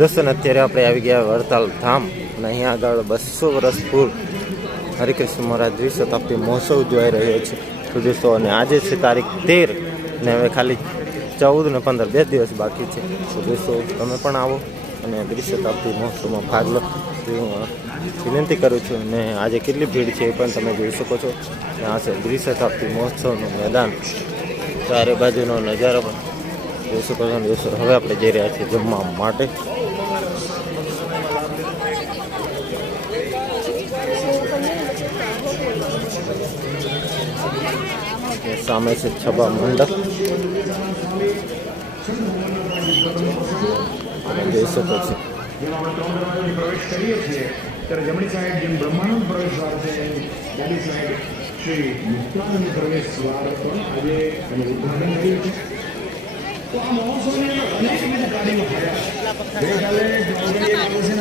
દર્શન અત્યારે આપણે આવી ગયા વડતાલ ધામ અને અહીંયા આગળ બસો વર્ષ પૂર્વ હરિકૃષ્ણ મહારાજ દ્વિશતાબ્દી મહોત્સવ ઉજવાઈ રહ્યો છે. તો દોસ્તો, અને આજે છે તારીખ તેર ને હવે ખાલી ચૌદ ને પંદર, બે દિવસ બાકી છે. તો દોસ્તો, તમે પણ આવો અને દ્વિશતાબ્દી મહોત્સવમાં ભાગ લો. વિનંતી કરું છું અને આજે કેટલી ભીડ છે એ પણ તમે જોઈ શકો છો. અને આ છે દ્વિશતાબ્દી મહોત્સવનું મેદાન. ચારે બાજુનો નજારો પણ જોઈ શકો છો. દોસ્તો, હવે આપણે જઈ રહ્યા છીએ જમવા માટે અને સામે છે છબા મંડપ. જોઈ શકો છો. પ્રવેશ કરીએ છીએ ત્યારે જમણી સાઈડ જેમ બ્રહ્માનંદ પ્રવેશ દ્વાર છે પ્રવેશ દ્વાર પણ આજે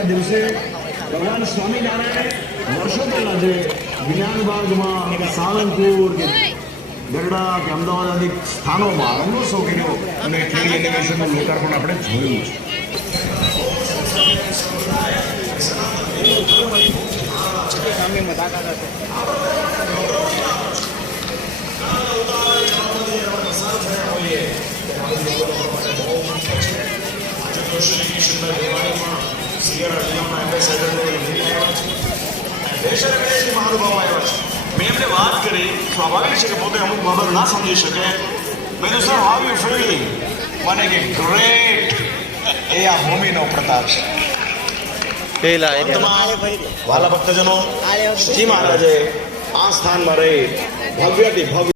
દિવસે ભગવાન સ્વામિનારાયણ વર્ષો પહેલા જે જ્ઞાન બાગમાં સાળંગપુર ગરડા કે અમદાવાદ આદિ સ્થાનોમાં રંગોત્સવ કર્યો અને થ્રી એનિમેશનનું લોકાર્પણ આપણે જોયું છે. દેશ મહાનુભાવો આવ્યા છે. મેં એમને વાત કરી સ્વાભાવિક છે કે પોતે અમુક બાબત ના સમજી શકે. મેં તો સર હાવ યુ ફીલિંગ મને કે ગ્રેટ એ આ ભૂમિનો પ્રતાપ છે. પેલા વાલા ભક્તજનો શ્રી મહારાજે આ સ્થાનમાં રહી ભવ્યથી ભવ્ય